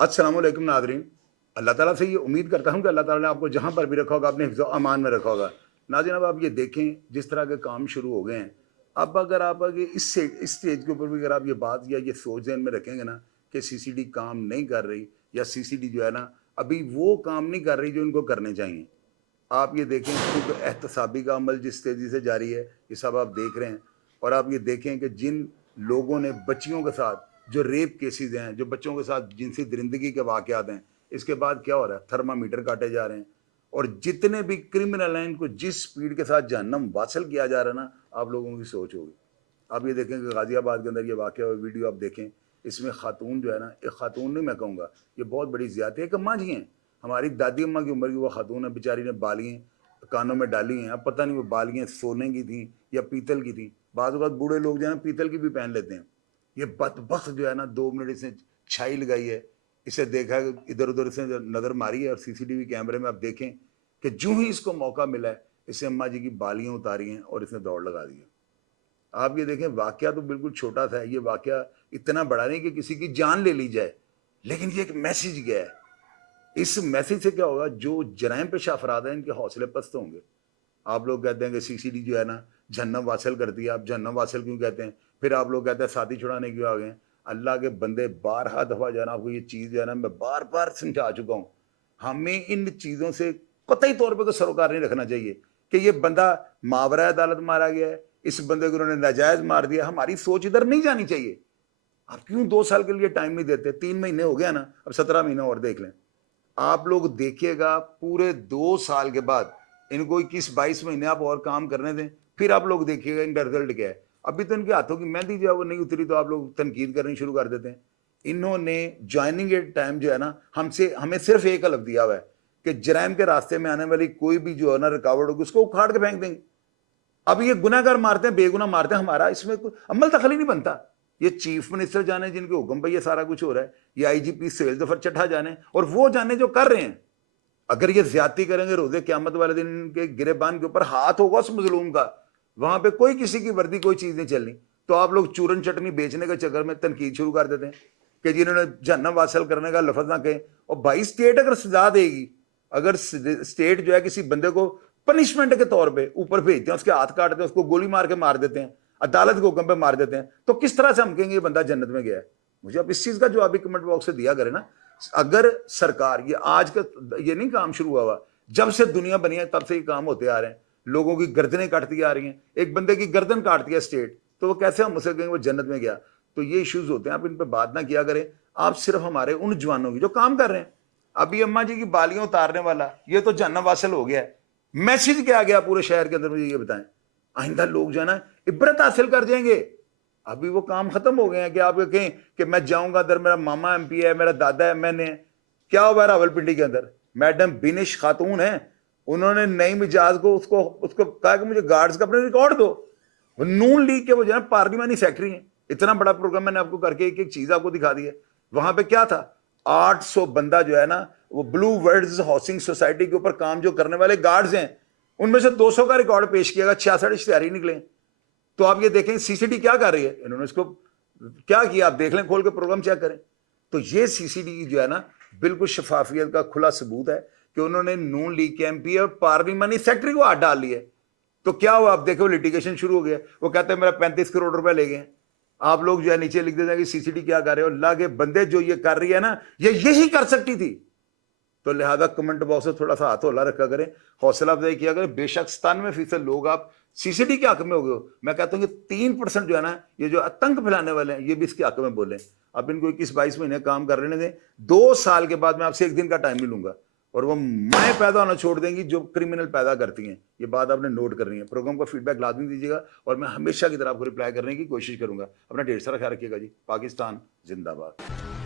अस्सलाम वालेकुम नाज़रीन। अल्लाह ताला से ये उम्मीद करता हूँ कि अल्लाह ताला ने आपको जहाँ पर भी रखा होगा अपने हिफ्ज़ अमान में रखा होगा। नाज़रीन, अब आप ये देखें जिस तरह के काम शुरू हो गए हैं। अब अगर आप आगे इस स्टेज के ऊपर भी अगर आप ये बात या ये सोच ज़हन में रखेंगे ना कि सीसीडी काम नहीं कर रही या सीसीडी जो है ना अभी वो काम नहीं कर रही जो इनको करने चाहिए। आप ये देखें खुद एहतसाबी का अमल जिस तेज़ी से जारी है, ये सब आप देख रहे हैं। और आप ये देखें कि जिन लोगों ने बच्चियों के साथ जो रेप केसेस हैं, जो बच्चों के साथ जिनसी दरिंदगी के वाक़यात हैं, इसके बाद क्या हो रहा है? थर्मामीटर काटे जा रहे हैं। और जितने भी क्रिमिनल हैं, इनको जिस स्पीड के साथ जहन्नम वासल किया जा रहा है ना, आप लोगों की सोच होगी। आप ये देखें कि गाज़ियाबाद के अंदर ये वाक़या हुआ, वीडियो आप देखें, इसमें खातून जो है ना, एक खातून नहीं मैं कहूँगा, ये बहुत बड़ी ज़्यादती है। एक अम्मा जी हैं, हमारी दादी अम्मा की उम्र की वो खातून है, बेचारी ने बालियाँ कानों में डाली हैं। अब पता नहीं वो बालियाँ सोने की थी या पीतल की थी। बाज़ औक़ात बूढ़े लोग जो है ना पीतल की भी पहन लेते हैं। ये बदबख्त जो है ना 2 मिनट इसने छाई लगाई है, इसे देखा है, इधर-उधर से नज़र मारी है और सीसीटीवी कैमरे में आप देखें कि जूँ ही इसको मौका मिला है, इसने अम्मा जी की बालियाँ उतारी हैं और इसने दौड़ लगा दी है। आप ये देखें वाक़या तो बिल्कुल छोटा था, ये वाक़या इतना बड़ा नहीं कि किसी की जान ले ली जाए, लेकिन ये एक मैसेज गया है। इस मैसेज से क्या होगा, जो जराइम पेश अफ़राद हैं इनके हौसले पस्त होंगे। आप लोग कहते हैं कि सीसीडी जो है ना जहन्नम वासल करती है। आप जहन्नम वासल क्यों कहते हैं? फिर आप लोग कहते हैं शादी छुड़ाने क्यों आ गए हैं? अल्लाह के बंदे, बारहा दफ़ा जो है ना आपको ये चीज़ जो है ना मैं बार-बार समझा चुका हूँ। हमें इन चीज़ों से कतई तौर पे कोई सरोकार नहीं रखना चाहिए कि ये बंदा मावरा अदालत मारा गया है, इस बंदे को उन्होंने नाजायज़ मार दिया। हमारी सोच इधर नहीं जानी चाहिए। आप क्यों 2 साल के लिए टाइम नहीं देते? 3 महीने हो गया ना, अब 17 महीने और देख लें। आप लोग देखिएगा पूरे 2 साल के बाद इनको 21-22 महीने आप और काम करने दें, फिर आप लोग देखिएगा इनका रिजल्ट क्या है। अभी तो इनके हाथों की मेहंदी जो है वो नहीं उतरी तो आप लोग तनकीद करनी शुरू कर देते हैं। इन्होंने जॉइनिंग के टाइम जो है ना हमें सिर्फ एक हलफ दिया हुआ है कि जराइम के रास्ते में आने वाली कोई भी जो है ना रुकावट होगी उसको उखाड़ के फेंक देंगे। अब ये गुनाहगार मारते हैं, बेगुनाह मारते हैं, हमारा इसमें कोई अमल दखल ही नहीं बनता। ये चीफ मिनिस्टर जाने जिनके हुक्म पे ये सारा कुछ हो रहा है, ये आईजीपी सेल जफर चट्ठा जाने और वो जाने जो कर रहे हैं। अगर ये ज्यादती करेंगे रोजे क्यामत वाले दिन इनके गिरेबान के ऊपर हाथ होगा उस मजलूम का, वहां पे कोई किसी की वर्दी कोई चीज नहीं चलनी। तो आप लोग चूरन चटनी बेचने के चक्कर में तनकीद शुरू कर देते हैं कि जिन्होंने जहन्नम वासल करने का लफज ना कहे। और भाई स्टेट अगर सजा देगी, अगर स्टेट जो है किसी बंदे को पनिशमेंट के तौर पे ऊपर भेजते हैं, उसके हाथ काटते हैं, उसको गोली मार के मार देते हैं, अदालत के हुक्म पे मार देते हैं, तो किस तरह से हम कहेंगे ये बंदा जन्नत में गया है? मुझे आप इस चीज का जवाब भी कमेंट बॉक्स से दिया करें ना। अगर सरकार ये आज का ये नहीं काम शुरू हुआ हुआ, जब से दुनिया बनी है तब से ये काम होते आ रहे हैं। लोगों की गर्दनें काटती आ रही हैं। एक बंदे की गर्दन काटती है स्टेट, तो वो कैसे हम उसे कहेंगे वो जन्नत में गया? तो ये इश्यूज होते हैं, आप इन पर बात ना किया करें। आप सिर्फ हमारे उन जवानों की जो काम कर रहे हैं। अभी अम्मा जी की बालियां उतारने वाला ये तो जहन्नम वासल हो गया है। मैसेज क्या गया पूरे शहर के अंदर, मुझे ये बताएं। आइंदा लोग जो है ना इबरत हासिल कर जाएंगे। अभी वो काम खत्म हो गए हैं कि आप ये कहें कि मैं जाऊंगा इधर, मेरा मामा एमपी है, मेरा दादा है, मैंने क्या हुआ रावलपिंडी के अंदर मैडम बिनिश खातून है, उन्होंने नई मिजाज को उसको उसको कहा कि मुझे गार्ड्स का अपने रिकॉर्ड दो। वो नून लीग के वो जो है पार्लियामेंट सेक्रेटरी है। इतना बड़ा प्रोग्राम मैंने आपको करके एक एक चीज आपको दिखा दी है। वहां पे क्या था, 800 बंदा जो है ना वो ब्लू वर्ल्ड हाउसिंग सोसाइटी के ऊपर काम जो करने वाले गार्ड्स हैं, उनमें से 200 का रिकॉर्ड पेश किया गया, 66 इश्तेहारी निकले। तो आप ये देखें सीसीडी क्या कर रही है, इन्होंने इसको क्या किया, आप देख लें, खोल के प्रोग्राम चेक करें। तो ये सीसीडी जो है ना बिल्कुल शफाफियत का खुला सबूत है कि उन्होंने नून लीग के एमपी और पार्लियामेंट सेक्रेटरी को हाथ डाल लिए। तो क्या हुआ, आप देखो लिटिगेशन शुरू हो गया। वो कहते हैं मेरा 35 करोड़ रुपए ले गए। आप लोग जो है नीचे लिख देते हैं कि सीसीडी क्या कर रहे हो। अल्लाह के बंदे, जो ये कर रही है ना ये यही कर सकती थी। तो लिहाजा कमेंट बॉक्स में थोड़ा सा हाथ होला रखा करें, हौसला अफजाई किया करें। बेशक 97% लोग आप सीसीडी के हक में हो गए हो, मैं कहता हूँ कि 3% जो है ना ये जो आतंक फैलाने वाले हैं ये भी इसके हक में बोले। अब इनको 21-22 महीने काम कर लेने दें। 2 साल के बाद मैं आपसे एक दिन का टाइम नहीं लूंगा और वो माएँ पैदा होना छोड़ देंगी जो क्रिमिनल पैदा करती हैं। ये बात आपने नोट करनी है। प्रोग्राम का फीडबैक लाजमी दीजिएगा और मैं हमेशा की तरह आपको रिप्लाई करने की कोशिश करूंगा। अपना ढेर सारा ख्याल रखिएगा जी। पाकिस्तान जिंदाबाद।